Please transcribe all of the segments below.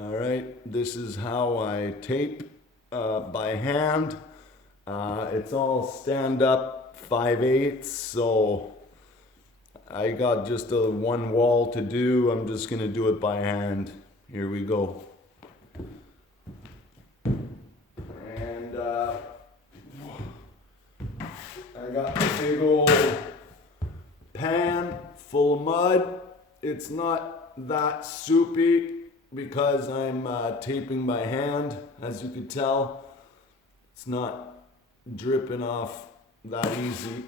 All right, this is how I tape by hand. It's all stand up 5/8, so I got just a one wall to do. I'm just gonna do it by hand. Here we go. And I got a big old pan full of mud. It's not that soupy because I'm taping by hand, as you could tell. It's not dripping off that easy.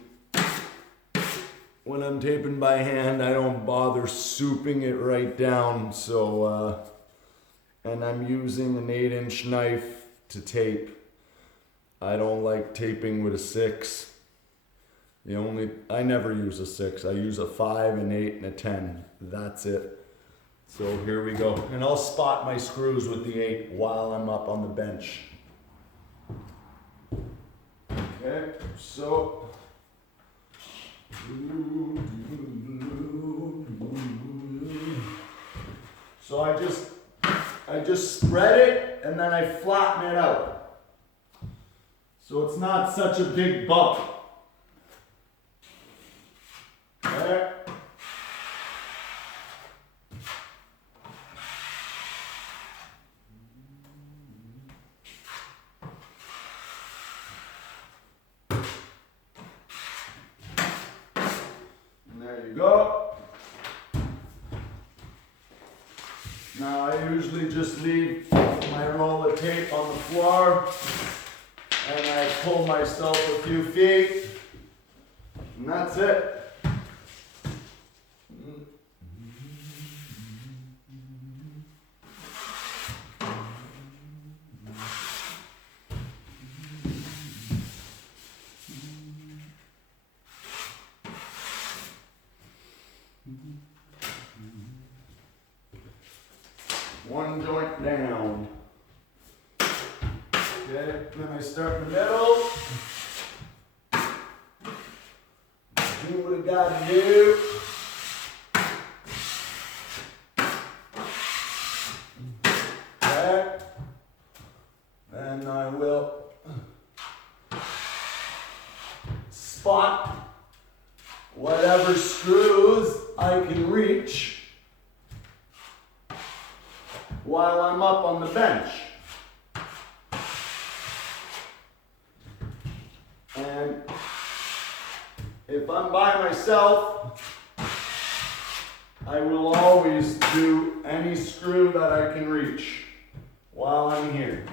When I'm taping by hand, I don't bother souping it right down. So, and I'm using an 8-inch knife to tape. I don't like taping with a 6. I never use a 6. I use a 5, an 8, and a 10. That's it. So here we go. And I'll spot my screws with the 8 while I'm up on the bench. Okay, so I just spread it and then I flatten it out. So it's not such a big bump. There. And there you go. Now I usually just leave my roll of tape on the floor and I pull myself a few feet and that's it. One joint down. Okay, then I start in the middle. Do what I gotta do. Okay. Then I will spot whatever screws I can reach while I'm up on the bench. And if I'm by myself, I will always do any screw that I can reach while I'm here.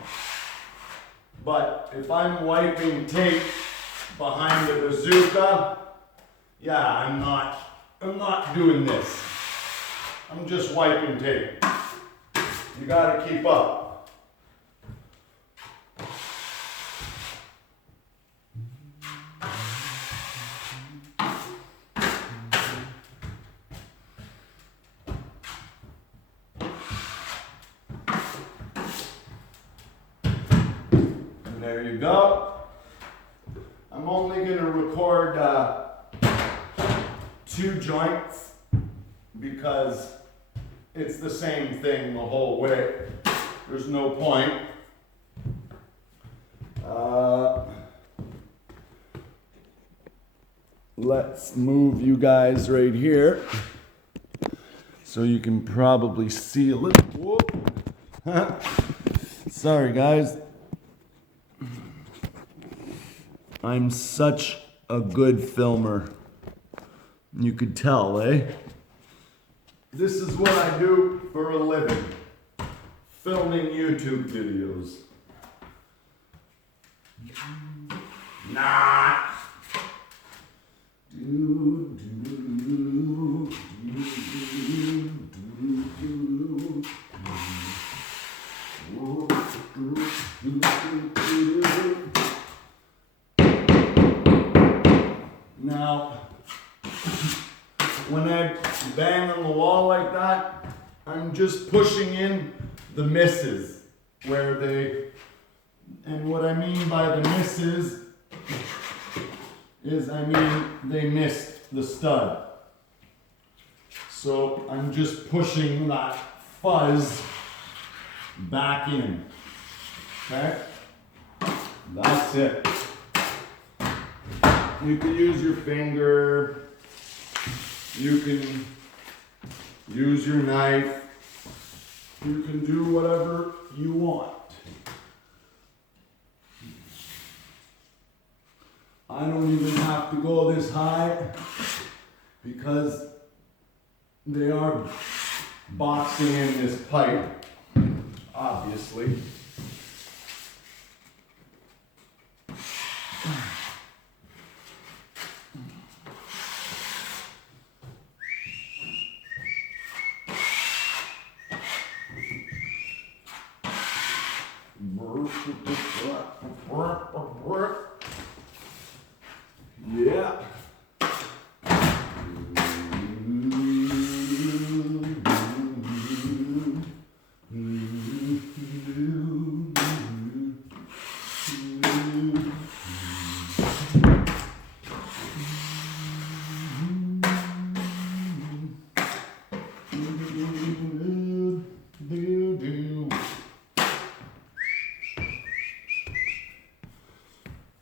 But if I'm wiping tape behind the bazooka, yeah, I'm not doing this. I'm just wiping tape. You gotta keep up. And there you go. I'm only gonna record 2 joints because it's the same thing the whole way. There's no point. Let's move you guys right here so you can probably see a little. Whoop. Sorry, guys. I'm such a good filmer. You could tell, eh? This is what I do for a living. Filming YouTube videos. Nah. Now, when I bang on the wall like that, I'm just pushing in the misses where and what I mean by the misses is they missed the stud. So I'm just pushing that fuzz back in. Okay? That's it. You can use your finger. You can use your knife. You can do whatever you want. I don't even have to go this high because they are boxing in this pipe, obviously. Yeah.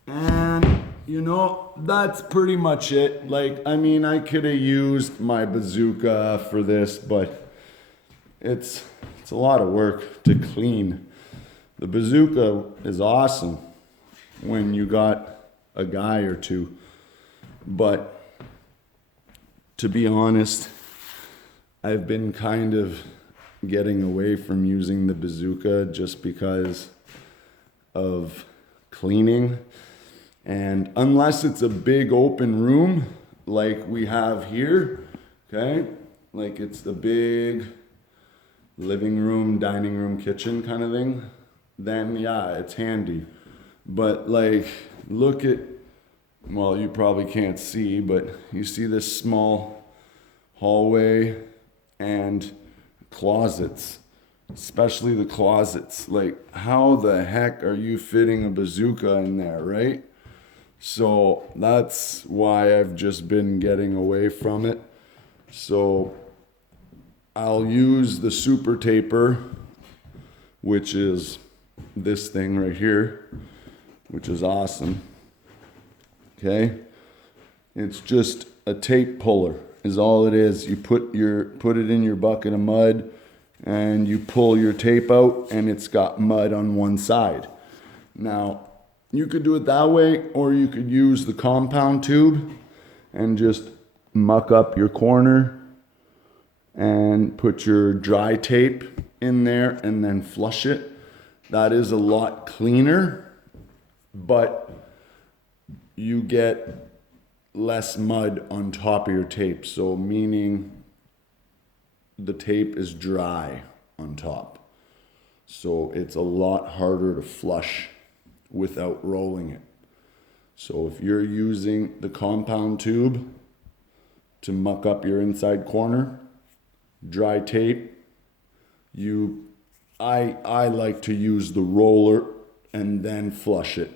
And you know, that's pretty much it. Like, I mean, I could have used my bazooka for this, but it's a lot of work to clean. The bazooka is awesome when you got a guy or two, but to be honest, I've been kind of getting away from using the bazooka just because of cleaning. And unless it's a big open room like we have here, okay, like it's the big living room, dining room, kitchen kind of thing, then yeah, it's handy. But like, look at, well, you probably can't see, but you see this small hallway and closets, especially the closets. Like, how the heck are you fitting a bazooka in there, right? So that's why I've just been getting away from it. So I'll use the super taper, which is this thing right here, which is awesome. Okay? It's just a tape puller is all it is. You put it in your bucket of mud and you pull your tape out and it's got mud on one side. Now, you could do it that way, or you could use the compound tube and just muck up your corner and put your dry tape in there and then flush it. That is a lot cleaner, but you get less mud on top of your tape. So meaning the tape is dry on top. So it's a lot harder to flush without rolling it. So if you're using the compound tube to muck up your inside corner, dry tape, I like to use the roller and then flush it,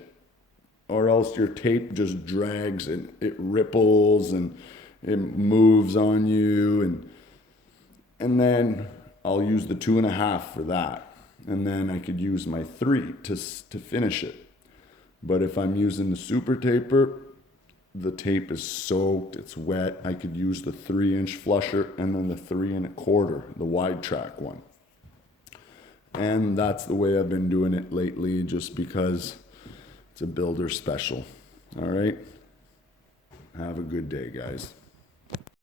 or else your tape just drags and it ripples and it moves on you, and then I'll use the 2.5 for that, and then I could use my 3 to finish it. But if I'm using the super taper, the tape is soaked, it's wet. I could use the 3-inch flusher and then the 3 1/4, the wide track one. And that's the way I've been doing it lately, just because it's a builder special. All right? Have a good day, guys.